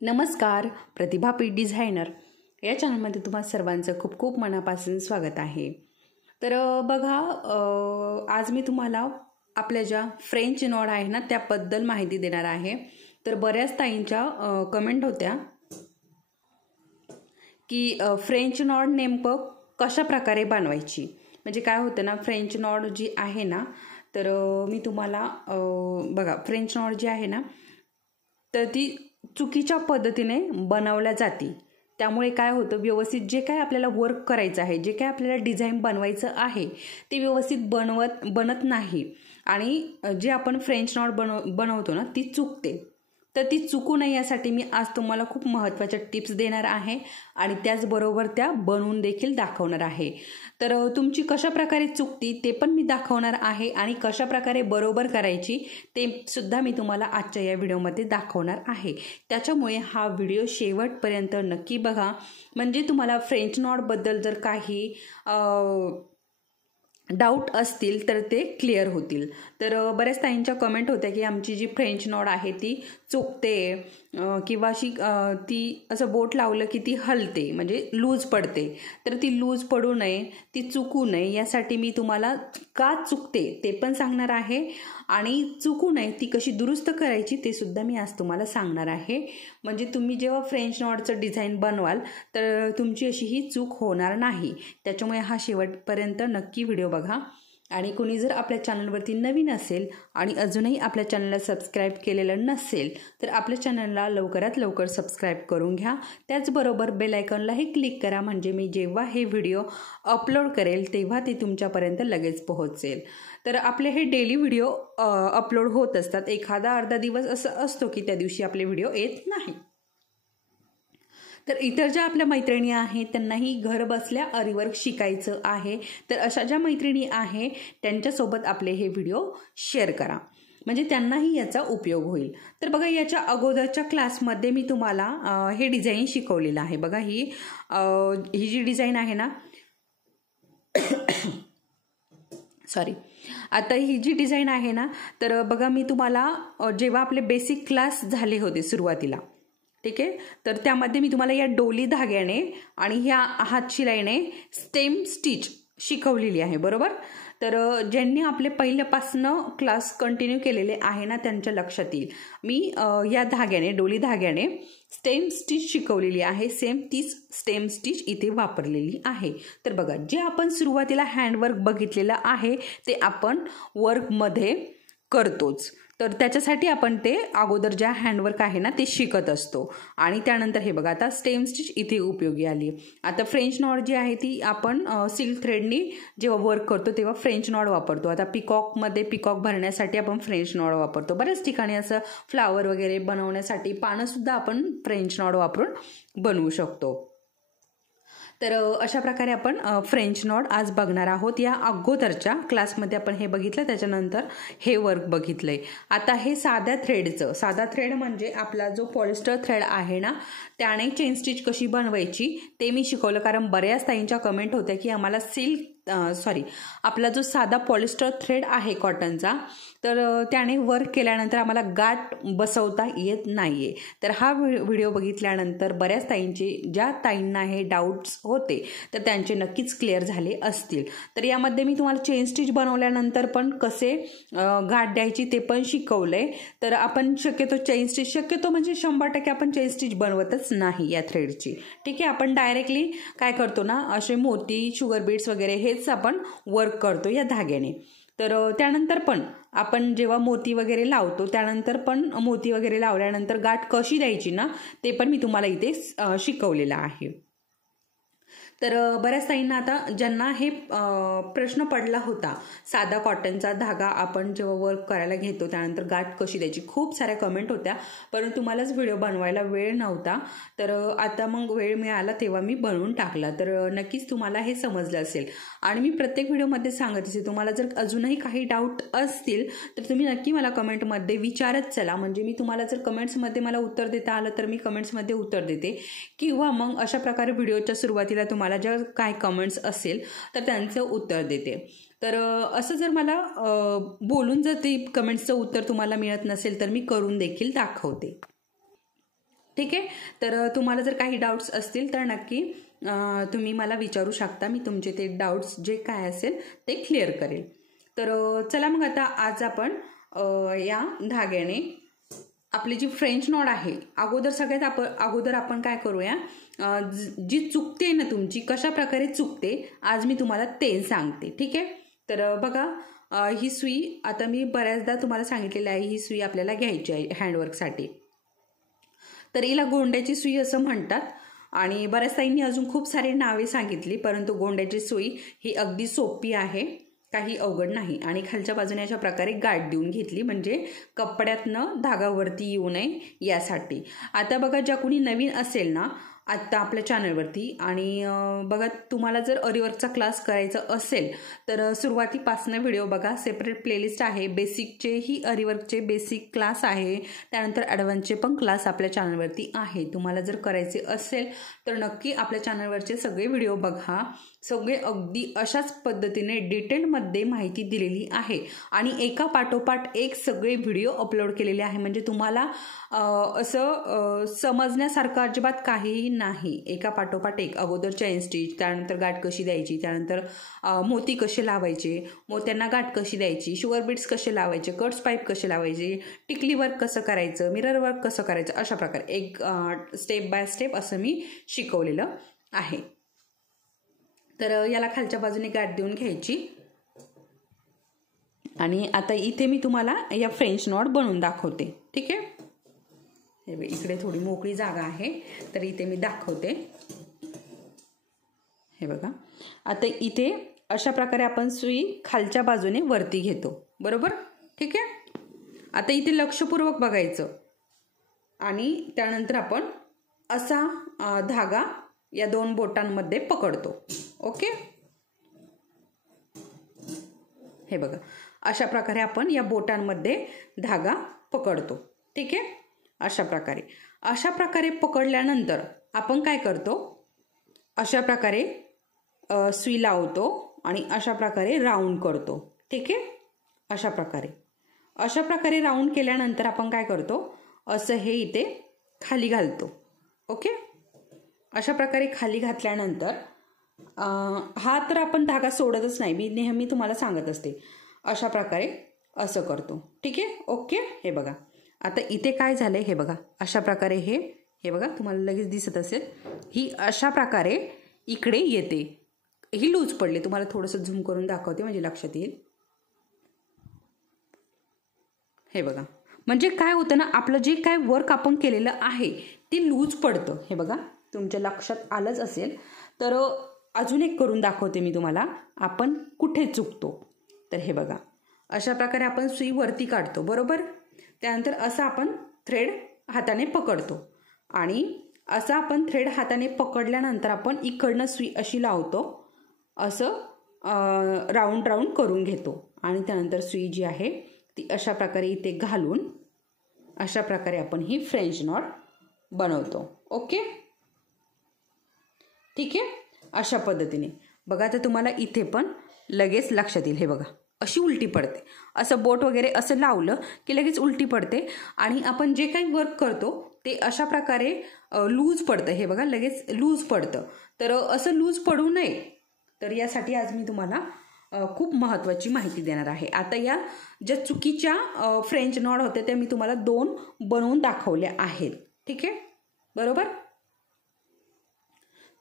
नमस्कार, प्रतिभा पीठ डिझायनर या चॅनलमध्ये तुम्हा सर्वांचं खूप खूप मनापासून स्वागत आहे। तर बघा, आज मी तुम्हाला आपल्या ज्या फ्रेंच नॉड आहे ना त्याबद्दल माहिती देणार आहे। तर बऱ्याच ताईंच्या कमेंट होत्या की फ्रेंच नॉड नेमकं कशा प्रकारे बनवायची। म्हणजे काय होतं ना, फ्रेंच नॉड जी आहे ना, तर मी तुम्हाला बघा, फ्रेंच नॉड जी आहे ना तर ती चुकीच्या पद्धतीने बनवल्या जाते। त्यामुळे काय होतं, व्यवस्थित जे काय आपल्याला वर्क करायचं आहे, जे काय आपल्याला डिझाइन बनवायचं आहे ते व्यवस्थित बनत नाही आणि जे आपण फ्रेंच नॉट बनवतो ना ती चुकते। तर ती चुकू नये यासाठी मी आज तुम्हाला खूप महत्त्वाच्या टिप्स देणार आहे आणि त्याचबरोबर त्या बनवून देखील दाखवणार आहे। तर तुमची कशा प्रकारे चुकती ते पण मी दाखवणार आहे आणि कशा प्रकारे बरोबर करायची ते सुद्धा मी तुम्हाला आजच्या या व्हिडिओमध्ये दाखवणार आहे। त्याच्यामुळे हा व्हिडिओ शेवटपर्यंत नक्की बघा, म्हणजे तुम्हाला फ्रेंच नॉटबद्दल जर काही डाऊट असतील तर ते क्लिअर होतील। तर बऱ्याच ताईंच्या कमेंट होत्या की आमची जी फ्रेंच नॉट आहे ती चुकते किंवा ती असं बोट लावलं की ती हलते, म्हणजे लूज पडते। तर ती लूज पडू नये, ती चुकू नये यासाठी मी तुम्हाला का चुकते ते पण सांगणार आहे आणि चुकू नये ती कशी दुरुस्त करायची ते सुद्धा मी आज तुम्हाला सांगणार आहे। म्हणजे तुम्ही जेव्हा फ्रेंच नॉटचं डिझाइन बनवाल तर तुमची अशी ही चूक होणार नाही। त्याच्यामुळे हा शेवटपर्यंत नक्की व्हिडिओ बघा। आणि कोणी जर आपल्या चॅनलवरती नवीन असेल आणि अजूनही आपल्या चॅनलला सबस्क्राईब केलेलं नसेल तर आपल्या चॅनलला लवकरात लवकर सबस्क्राईब करून घ्या। त्याचबरोबर बेल आयकॉनलाही क्लिक करा, म्हणजे मी जेव्हा हे व्हिडिओ अपलोड करेल तेव्हा ते तुमच्यापर्यंत लगेच पोहोचेल। तर आपले हे डेली व्हिडिओ अपलोड होत असतात। एखादा अर्धा दिवस असं असतो की त्या दिवशी आपले व्हिडिओ येत नाही। तर इतर ज्या आपल्या मैत्रिणी आहेत त्यांनाही घर बसल्या आरीवर्क शिकायचं आहे, तर अशा ज्या मैत्रिणी आहे त्यांच्यासोबत आपले हे व्हिडिओ शेअर करा, म्हणजे त्यांनाही याचा उपयोग होईल। तर बघा, याच्या अगोदरच्या क्लासमध्ये मी तुम्हाला हे डिझाईन शिकवलेलं आहे। बघा, ही जी डिझाईन आहे ना सॉरी, आता ही जी डिझाईन आहे ना, तर बघा मी तुम्हाला जेव्हा आपले बेसिक क्लास झाले होते सुरुवातीला, ठीक आहे, तर त्यामध्ये मी तुम्हाला या डोली धाग्याने आणि ह्या हात शिलाईने स्टेम स्टिच शिकवलेली आहे, बरोबर। तर ज्यांनी आपले पहिल्यापासनं क्लास कंटिन्यू केलेले आहे ना त्यांच्या लक्षात येईल, मी या धाग्याने, डोली धाग्याने स्टेम स्टिच शिकवलेली आहे। सेम तीच स्टेम स्टिच इथे वापरलेली आहे। तर बघा, जे आपण सुरुवातीला हँडवर्क बघितलेलं आहे ते आपण वर्कमध्ये करतोच, तर त्याच्यासाठी आपण ते अगोदर ज्या हँडवर्क आहे ना ते शिकत असतो आणि त्यानंतर हे बघा, आता स्टेम स्टिच इथे उपयोगी आली। आता फ्रेंच नॉट जी आहे ती आपण सिल्क थ्रेडनी जेव्हा वर्क करतो तेव्हा फ्रेंच नॉट वापरतो। आता पिकॉकमध्ये पिकॉक भरण्यासाठी आपण फ्रेंच नॉट वापरतो। बऱ्याच ठिकाणी असं फ्लावर वगैरे बनवण्यासाठी पानंसुद्धा आपण फ्रेंच नॉट वापरून बनवू शकतो। तर अशा प्रकारे आपण फ्रेंच नॉट आज बघणार आहोत। या अगोदरच्या क्लासमध्ये आपण हे बघितलं, त्याच्यानंतर हे वर्क बघितलंय। आता हे साधा थ्रेड म्हणजे आपला जो पॉलिस्टर थ्रेड आहे ना त्याने चेन स्टिच कशी बनवायची ते मी शिकवलं, कारण बऱ्याच ताईंच्या कमेंट होत्या की आम्हाला आपला जो साधा पॉलिस्टर थ्रेड आहे कॉटनचा, तर त्याने वर्क केल्यानंतर आम्हाला गाठ बसवता येत नाहीये। तर हा व्हिडिओ बघितल्यानंतर बऱ्याच ताईंचे, ज्या ताईंना हे डाऊट्स होते तर त्यांचे नक्कीच क्लिअर झाले असतील। तर यामध्ये मी तुम्हाला चेन स्टिच बनवल्यानंतर पण कसे गाठ द्यायची ते पण शिकवलंय। तर आपण चेन स्टिच म्हणजे 100% आपण चेन स्टिच बनवतच नाही या थ्रेडची, ठीक आहे। आपण डायरेक्टली काय करतो ना, असे मोती, शुगर बीड्स वगैरे हेच आपण वर्क करतो या धाग्याने। तर त्यानंतर पण आपण जेव्हा मोती वगैरे लावतो त्यानंतर पण मोती वगैरे लावल्यानंतर गाठ कशी द्यायची ना ते पण मी तुम्हाला इथे शिकवलेलं आहे। तर बऱ्याच ताईंना आता ज्यांना हे प्रश्न पडला होता, साधा कॉटनचा धागा आपण जेव्हा वर्क करायला घेतो त्यानंतर गाठ कशी द्यायची, खूप साऱ्या कमेंट होत्या, परंतु मलाच व्हिडिओ बनवायला वेळ नव्हता। तर आता मग वेळ मिळाला तेव्हा मी बनवून टाकला। तर नक्कीच तुम्हाला हे समजलं असेल आणि मी प्रत्येक व्हिडिओमध्ये सांगत असेल, तुम्हाला जर अजूनही काही डाऊट असतील तर तुम्ही नक्की मला कमेंटमध्ये विचारत चला, म्हणजे मी तुम्हाला जर कमेंट्समध्ये मला उत्तर देता आलं तर मी कमेंट्समध्ये उत्तर देते, किंवा मग अशा प्रकारे व्हिडिओच्या सुरुवातीला तुम्हाला ज्या काय कमेंट्स असेल तर त्यांचं उत्तर देते। तर असं जर मला बोलून जर ते कमेंट्सचं उत्तर तुम्हाला मिळत नसेल तर मी करून देखील दाखवते। ठीक आहे. तर तुम्हाला जर काही डाऊट्स असतील तर नक्की तुम्ही मला विचारू शकता. मी तुमचे ते डाऊट्स जे काय असेल ते क्लिअर करेल. तर चला मग आता आज आपण या धाग्याने आपली जी फ्रेंच नॉट आहे, सगळ्यात अगोदर आपण काय करूया, जी चुकते ना तुमची, कशा प्रकारे चुकते आज मी तुम्हाला ते सांगते. ठीक आहे. तर बघा, ही सुई आता मी बऱ्याचदा तुम्हाला सांगितलेलं आहे, ही सुई आपल्याला घ्यायची आहे हँडवर्कसाठी. तर हिला गोंड्याची सुई असं म्हणतात आणि बऱ्याच ताईंनी अजून खूप सारी नावे सांगितली, परंतु गोंड्याची सुई ही अगदी सोपी आहे, काही अवघड नाही. आणि खालच्या बाजूने अशा प्रकारे गाठ देऊन घेतली म्हणजे कपड्यातनं धागावरती येऊ नये यासाठी. आता बघा, ज्या कोणी नवीन असेल ना आत्ता आपल्या चॅनलवरती आणि बघा, तुम्हाला जर अरीवर्कचा क्लास करायचा असेल तर सुरुवातीपासून व्हिडिओ बघा, सेपरेट प्लेलिस्ट आहे. बेसिकचेही अरीवर्कचे बेसिक क्लास आहे, त्यानंतर ॲडव्हान्सचे पण क्लास आपल्या चॅनलवरती आहे. तुम्हाला जर करायचे असेल तर नक्की आपल्या चॅनलवरचे सगळे व्हिडिओ बघा. सगळे अगदी अशाच पद्धतीने डिटेलमध्ये माहिती दिलेली आहे आणि एका पाठोपाठ एक सगळे व्हिडिओ अपलोड केलेले आहे. म्हणजे तुम्हाला असं समजण्यासारखं अजिबात काहीही नाही. एका पाठोपाठ एक, अगोदर चेन स्टिच, त्यानंतर गाठ कशी द्यायची, त्यानंतर मोती कसे लावायचे, मोत्यांना गाठ कशी द्यायची, शुगर बीड्स कसे लावायचे, कट्स पाईप कसे लावायचे, टिकली वर्क कसं करायचं, मिरर वर्क कसं करायचं, अशा प्रकारे एक स्टेप बाय स्टेप असं मी शिकवलेलं आहे. तर याला खालच्या बाजूने गाठ देऊन घ्यायची आणि आता इथे मी तुम्हाला या फ्रेंच नॉट बनवून दाखवते. ठीक आहे. हे इकडे थोडी मोकळी जागा आहे तर इथे मी दाखवते. हे बघा, आता इथे अशा प्रकारे आपण सुई खालच्या बाजूने वरती घेतो, बरोबर. ठीक आहे. आता इथे लक्षपूर्वक बघायचं आणि त्यानंतर आपण असा धागा या दोन बोटांमध्ये पकडतो. ओके. हे बघा, अशा प्रकारे आपण या बोटांमध्ये धागा पकडतो. ठीक आहे. अशा प्रकारे पकडल्यानंतर आपण काय करतो, अशा प्रकारे सुई लावतो आणि अशा प्रकारे राऊंड करतो. ठीक आहे. अशा प्रकारे राऊंड केल्यानंतर आपण काय करतो, असं हे इथे खाली घालतो. ओके. अशा प्रकारे खाली घातल्यानंतर हा तर आपण धागा सोडतच नाही, मी नेहमी तुम्हाला सांगत असते. अशा प्रकारे असं करतो. ठीक आहे. ओके. हे बघा, आता इथे काय झालंय, हे बघा, अशा प्रकारे हे बघा, तुम्हाला लगेच दिसत असेल, ही अशा प्रकारे इकडे येते. ही लूज पडली, तुम्हाला थोडंसं झूम करून दाखवते म्हणजे लक्षात येईल. हे बघा, म्हणजे काय होतं ना, आपलं जे काय वर्क आपण केलेलं आहे ते लूज पडतं. हे बघा, तुमच्या लक्षात आलंच असेल. तर अजून एक करून दाखवते मी तुम्हाला, आपण कुठे चुकतो. तर हे बघा, अशा प्रकारे आपण सुई वरती काढतो, बरोबर. त्यानंतर असं आपण थ्रेड हाताने पकडतो आणि असं आपण थ्रेड हाताने पकडल्यानंतर आपण इकडनं सुई अशी लावतो, असं राऊंड करून घेतो आणि त्यानंतर सुई जी आहे ती अशा प्रकारे इथे घालून अशा प्रकारे आपण ही फ्रेंच नॉट बनवतो. ओके. ठीक आहे. अशा पद्धतीने बघा, तर तुम्हाला इथे पण लगेच लक्षात येईल. हे बघा, अशी उलटी पडते. असं बोट वगैरे असं लावलं की लगेच उलटी पडते आणि आपण जे काही वर्क करतो ते अशा प्रकारे लूज पडतं. हे बघा, लगेच लूज पडतं. तर असं लूज पडू नये, तर यासाठी आज मी तुम्हाला खूप महत्त्वाची माहिती देणार आहे. आता या ज्या चुकीच्या फ्रेंच नॉट होत्या त्या मी तुम्हाला 2 बनवून दाखवल्या आहेत. ठीक आहे, बरोबर.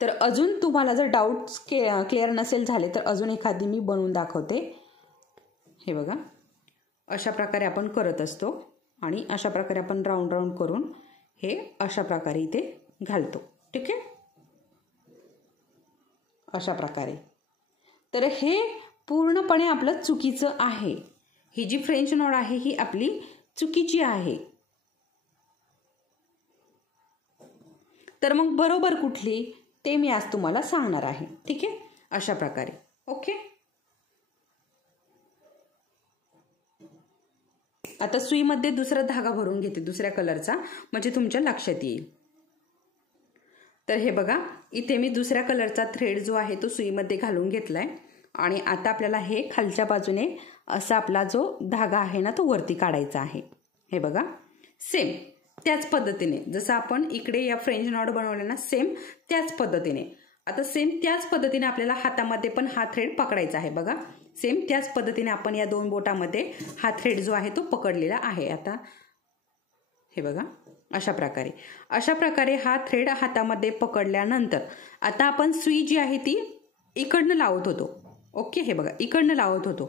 तर अजून तुम्हाला जर डाऊट्स क्लिअर नसेल झाले तर अजून एखादी मी बनवून दाखवते. हे बघा, अशा प्रकारे आपण करत असतो आणि अशा प्रकारे आपण राऊंड करून हे अशा प्रकारे इथे घालतो. ठीक आहे. अशा प्रकारे. तर हे पूर्णपणे आपलं चुकीचं आहे. ही जी फ्रेंच नॉट आहे ही आपली चुकीची आहे. तर मग बरोबर कुठली ते मी आज तुम्हाला सांगणार आहे. ठीक आहे. अशा प्रकारे. ओके. आता सुईमध्ये दुसरा धागा भरून घेते दुसऱ्या कलरचा, म्हणजे तुमच्या लक्षात येईल. तर हे बघा, इथे मी दुसऱ्या कलरचा थ्रेड जो आहे तो सुईमध्ये घालून घेतलाय आणि आता आपल्याला हे खालच्या बाजूने असा आपला जो धागा आहे ना तो वरती काढायचा आहे. हे बघा, सेम त्याच पद्धतीने जसं आपण इकडे या फ्रेंच नॉट बनवले ना सेम त्याच पद्धतीने आता सेम त्याच पद्धतीने आपल्याला हातामध्ये पण हा थ्रेड पकडायचा आहे बघा. सेम त्याच पद्धतीने आपण या 2 बोटामध्ये हा थ्रेड जो आहे तो पकडलेला आहे. आता हे बघा अशा प्रकारे हा थ्रेड हातामध्ये पकडल्यानंतर आता आपण सुई जी आहे ती इकडनं लावत होतो. ओके, हे बघा इकडनं लावत होतो.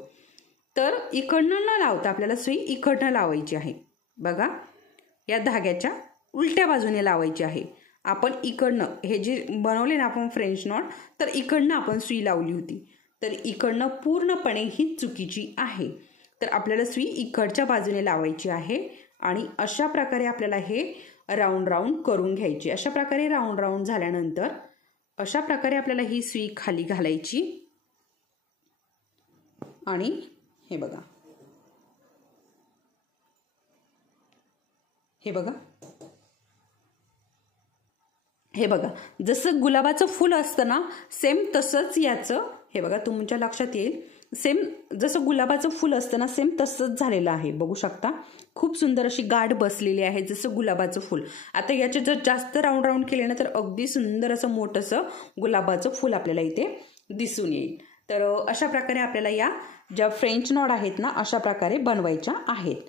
तर इकडनं न लावता आपल्याला सुई इकडनं लावायची आहे बघा. या धाग्याच्या उलट्या बाजूने लावायची आहे. आपण इकडनं हे जे बनवले ना आपण फ्रेंच नॉट तर इकडनं आपण सुई लावली होती. तर इकडनं पूर्णपणे ही चुकीची आहे. तर आपल्याला सुई इकडच्या बाजूने लावायची आहे आणि अशा प्रकारे आपल्याला हे राऊंड राऊंड करून घ्यायची. अशा प्रकारे राऊंड राऊंड झाल्यानंतर अशा प्रकारे आपल्याला ही सुई खाली घालायची आणि हे बघा हे बघा जसं गुलाबाचं फूल असतं ना सेम तसंच याचं हे बघा तुमच्या लक्षात येईल. सेम जसं गुलाबाचं फूल असतं ना सेम तसंच झालेलं आहे. बघू शकता खूप सुंदर अशी गाठ बसलेली आहे जसं गुलाबाचं फूल. आता याचे जर जास्त राऊंड राऊंड केले ना तर अगदी सुंदर असं मोठंसं गुलाबाचं फूल आपल्याला इथे दिसून येईल. तर अशा प्रकारे आपल्याला या ज्या फ्रेंच नॉट आहेत ना अशा प्रकारे बनवायच्या आहेत.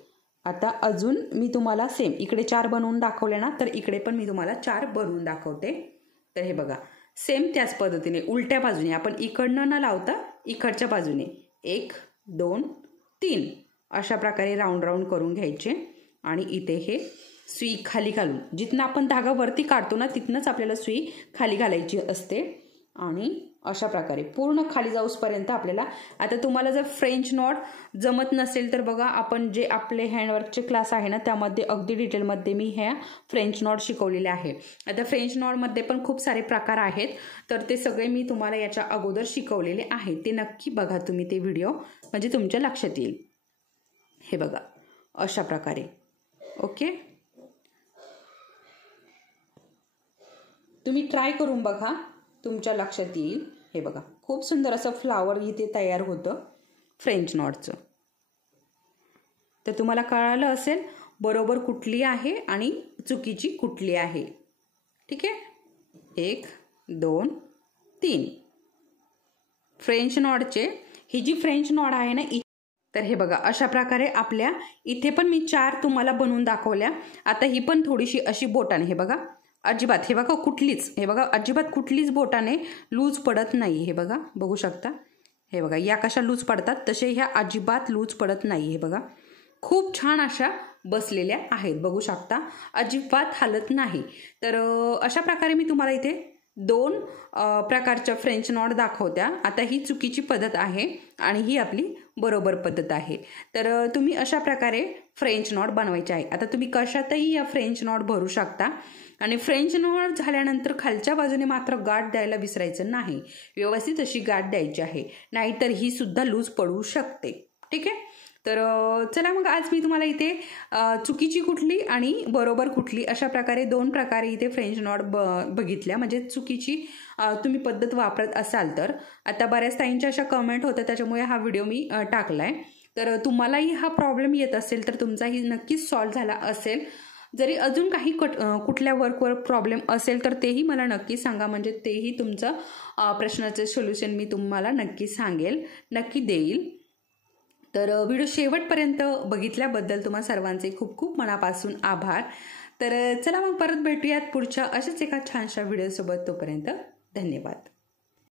आता अजून मी तुम्हाला सेम इकडे 4 बनवून दाखवले ना तर इकडे पण मी तुम्हाला 4 बनवून दाखवते. तर हे बघा सेम त्याच पद्धतीने उलट्या बाजूने आपण इकडनं न लावता इकडच्या बाजूने 1 2 3 अशा प्रकारे राऊंड राऊंड करून घ्यायचे आणि इथे हे सुई खाली घालून जिथनं आपण धागा वरती काढतो ना तिथनंच आपल्याला सुई खाली घालायची असते आणि अशा प्रकारे पूर्ण खाली जाऊसपर्यंत आपल्याला. आता तुम्हाला जर फ्रेंच नॉट जमत नसेल तर बघा आपण जे आपले हँडवर्कचे क्लास आहे ना त्यामध्ये अगदी डिटेलमध्ये मी ह्या फ्रेंच नॉट शिकवलेले आहे. आता फ्रेंच नॉटमध्ये पण खूप सारे प्रकार आहेत तर ते सगळे मी तुम्हाला याच्या अगोदर शिकवलेले आहे. ते नक्की बघा तुम्ही ते व्हिडिओ म्हणजे तुमच्या लक्षात येईल. हे बघा अशा प्रकारे. ओके, तुम्ही ट्राय करून बघा तुमच्या लक्षात येईल. हे बघा खूप सुंदर असं फ्लावर इथे तयार होतं फ्रेंच नॉटचं. तर तुम्हाला कळालं असेल बरोबर कुठली आहे आणि चुकीची कुठली आहे. ठीक आहे, 1 2 3 फ्रेंच नॉटचे ही जी फ्रेंच नॉट आहे ना तर हे बघा अशा प्रकारे आपल्या इथे पण मी 4 तुम्हाला बनवून दाखवल्या. आता ही पण थोडीशी अशी बोटाने हे बघा अजिबात हे बघा कुठलीच हे बघा अजिबात कुठलीच बोटाने लूज पडत नाही. हे बघा बघू शकता. हे बघा या कशा लूज पडतात तसे ह्या अजिबात लूज पडत नाही. हे बघा खूप छान अशा बसलेल्या आहेत. बघू शकता अजिबात हालत नाही. तर अशा प्रकारे मी तुम्हाला इथे 2 प्रकारच्या फ्रेंच नॉट दाखवत्या. आता ही चुकीची पद्धत आहे आणि ही आपली बरोबर पद्धत आहे. तर तुम्ही अशा प्रकारे फ्रेंच नॉट बनवायचे आहे. आता तुम्ही कशातही या फ्रेंच नॉट भरू शकता आणि फ्रेंच नॉट झाल्यानंतर खालच्या बाजूने मात्र गाठ द्यायला विसरायचं नाही. व्यवस्थित अशी गाठ द्यायची आहे नाहीतर ही सुद्धा लूज पडू शकते. ठीक आहे, तर चला मग आज मी तुम्हाला इथे चुकीची कुठली आणि बरोबर कुठली अशा प्रकारे 2 प्रकारे इथे फ्रेंच नॉट बघितल्या. म्हणजे चुकीची तुम्ही पद्धत वापरत असाल तर. आता बऱ्याच ताईंच्या अशा कमेंट होत्या त्याच्यामुळे हा व्हिडिओ मी टाकलाय. तर तुम्हालाही हा प्रॉब्लेम येत असेल तर तुमचाही नक्कीच सॉल्व्ह झाला असेल. जरी अजून काही कुठल्या वर्कवर प्रॉब्लेम असेल तर तेही मला नक्की सांगा. म्हणजे तेही तुमचं प्रश्नाचं सोल्युशन मी तुम्हाला नक्की सांगेल, नक्की देईल. तर व्हिडिओ शेवटपर्यंत बघितल्याबद्दल तुम्हा सर्वांचे खूप खूप मनापासून आभार. तर चला मग परत भेटूयात पुढच्या अशाच एका छानशा व्हिडिओसोबत. तोपर्यंत धन्यवाद.